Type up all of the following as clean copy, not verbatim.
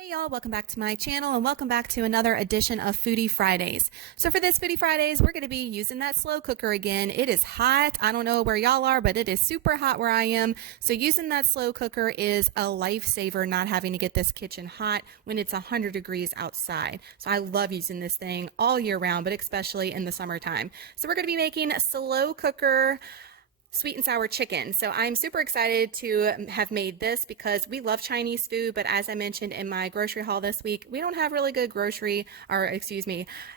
Hey y'all, welcome back to my channel and welcome back to another edition of Foodie Fridays. So for this Foodie Fridays, we're going to be using that slow cooker again. It is hot. I don't know where y'all are, but it is super hot where I am. So using that slow cooker is a lifesaver, not having to get this kitchen hot when it's 100 degrees outside. So I love using this thing all year round, but especially in the summertime. So we're going to be making a slow cooker sweet and sour chicken. So I'm super excited to have made this because we love Chinese food, but as I mentioned in my grocery haul this week, we don't have really good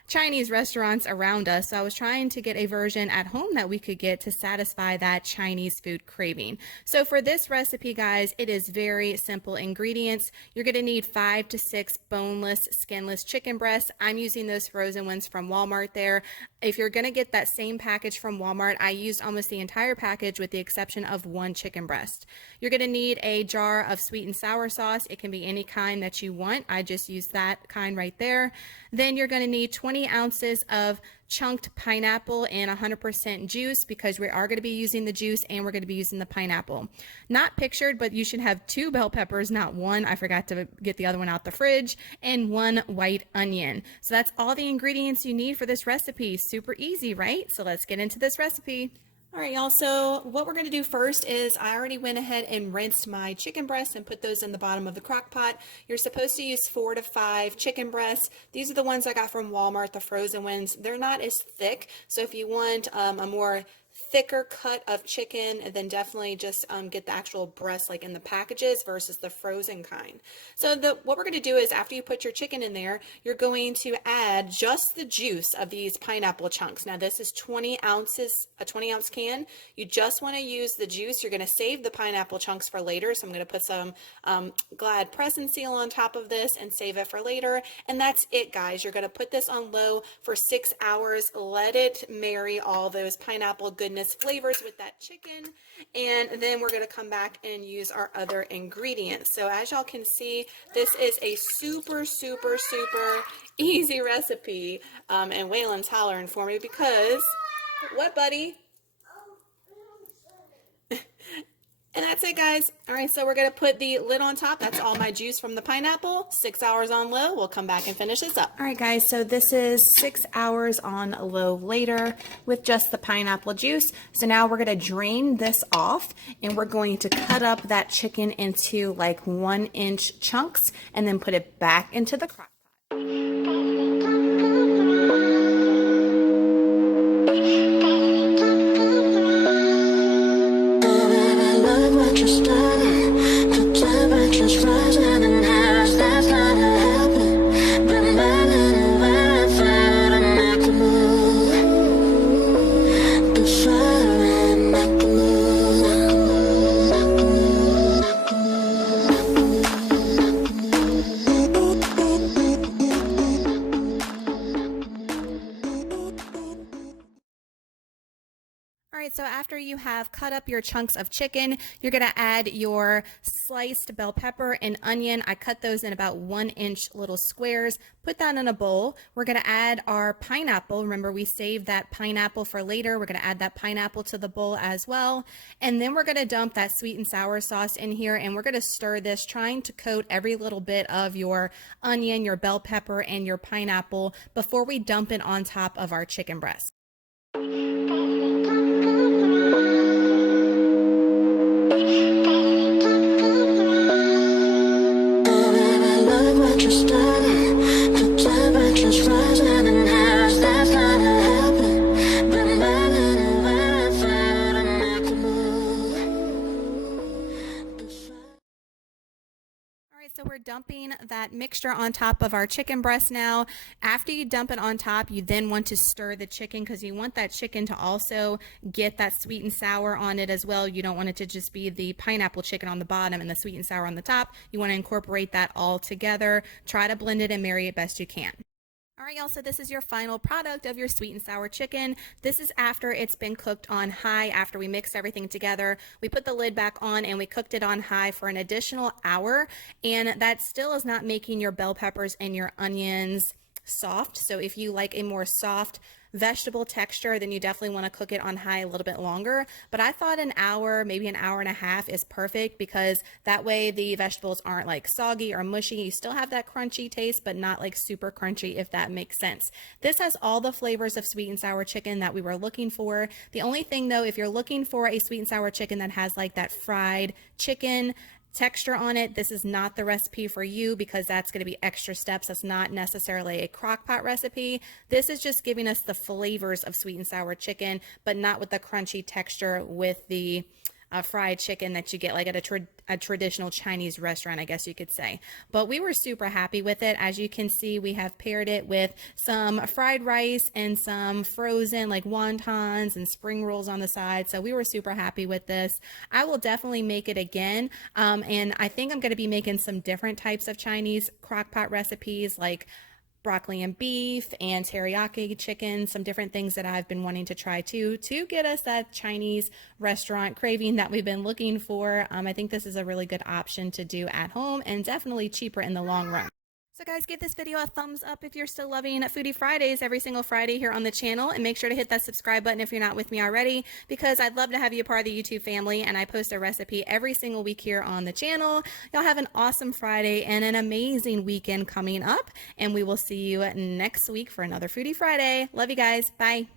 Chinese restaurants around us. So I was trying to get a version at home that we could get to satisfy that Chinese food craving. So for this recipe, guys, it is very simple ingredients. You're going to need 5 to 6 boneless, skinless chicken breasts. I'm using those frozen ones from Walmart there. If you're going to get that same package from Walmart, I used almost the entire package with the exception of one chicken breast. You're going to need a jar of sweet and sour sauce. It can be any kind that you want. I just used that kind right there. Then you're going to need 20 ounces of chunked pineapple and 100% juice because we are going to be using the juice and we're going to be using the pineapple. Not pictured, but you should have 2 bell peppers, not one. I forgot to get the other one out the fridge, and 1 white onion. So that's all the ingredients you need for this recipe. Super easy, right? So let's get into this recipe. All right, y'all, so what we're going to do first is I already went ahead and rinsed my chicken breasts and put those in the bottom of the crock pot. You're supposed to use 4 to 5 chicken breasts. These are the ones I got from Walmart, the frozen ones. They're not as thick, so if you want a more thicker cut of chicken, then definitely just get the actual breast like in the packages versus the frozen kind. So what we're going to do is after you put your chicken in there, you're going to add just the juice of these pineapple chunks. Now this is 20 ounces, a 20-ounce can. You just want to use the juice. You're going to save the pineapple chunks for later. So I'm going to put some Glad press and seal on top of this and save it for later. And that's it, guys. You're going to put this on low for 6 hours. Let it marry all those pineapple goodness flavors with that chicken, and then we're going to come back and use our other ingredients. So as y'all can see, this is a super easy recipe, and Waylon's hollering for me because what, buddy? And that's it, guys. All right, so we're going to put the lid on top. That's all my juice from the pineapple. 6 hours on low. We'll come back and finish this up. All right, guys, so this is 6 hours on low later with just the pineapple juice. So now we're going to drain this off, and we're going to cut up that chicken into like 1-inch chunks and then put it back into the crock pot. So after you have cut up your chunks of chicken, you're going to add your sliced bell pepper and onion. I cut those in about 1-inch little squares. Put that in a bowl. We're going to add our pineapple. Remember, we saved that pineapple for later. We're going to add that pineapple to the bowl as well. And then we're going to dump that sweet and sour sauce in here, and we're going to stir this, trying to coat every little bit of your onion, your bell pepper, and your pineapple before we dump it on top of our chicken breast. So we're dumping that mixture on top of our chicken breast now. After you dump it on top, you then want to stir the chicken because you want that chicken to also get that sweet and sour on it as well. You don't want it to just be the pineapple chicken on the bottom and the sweet and sour on the top. You want to incorporate that all together. Try to blend it and marry it best you can. All right, y'all, so this is your final product of your sweet and sour chicken. This is after it's been cooked on high, after we mixed everything together. We put the lid back on and we cooked it on high for an additional hour, and that still is not making your bell peppers and your onions soft. So if you like a more soft vegetable texture, then you definitely want to cook it on high a little bit longer. But I thought an hour, maybe an hour and a half is perfect, because that way the vegetables aren't like soggy or mushy. You still have that crunchy taste, but not like super crunchy, if that makes sense. This has all the flavors of sweet and sour chicken that we were looking for. The only thing though, if you're looking for a sweet and sour chicken that has like that fried chicken texture on it, this is not the recipe for you, because that's going to be extra steps. That's not necessarily a crock pot recipe. This is just giving us the flavors of sweet and sour chicken, but not with the crunchy texture with the fried chicken that you get like at a traditional Chinese restaurant, I guess you could say. But we were super happy with it. As you can see, we have paired it with some fried rice and some frozen like wontons and spring rolls on the side. So we were super happy with this. I will definitely make it again. And I think I'm going to be making some different types of Chinese crock pot recipes, like broccoli and beef and teriyaki chicken, some different things that I've been wanting to try too, to get us that Chinese restaurant craving that we've been looking for. I think this is a really good option to do at home, and definitely cheaper in the long run. So guys, give this video a thumbs up if you're still loving Foodie Fridays every single Friday here on the channel, and make sure to hit that subscribe button if you're not with me already, because I'd love to have you a part of the YouTube family, and I post a recipe every single week here on the channel. Y'all have an awesome Friday and an amazing weekend coming up, and we will see you next week for another Foodie Friday. Love you guys. Bye.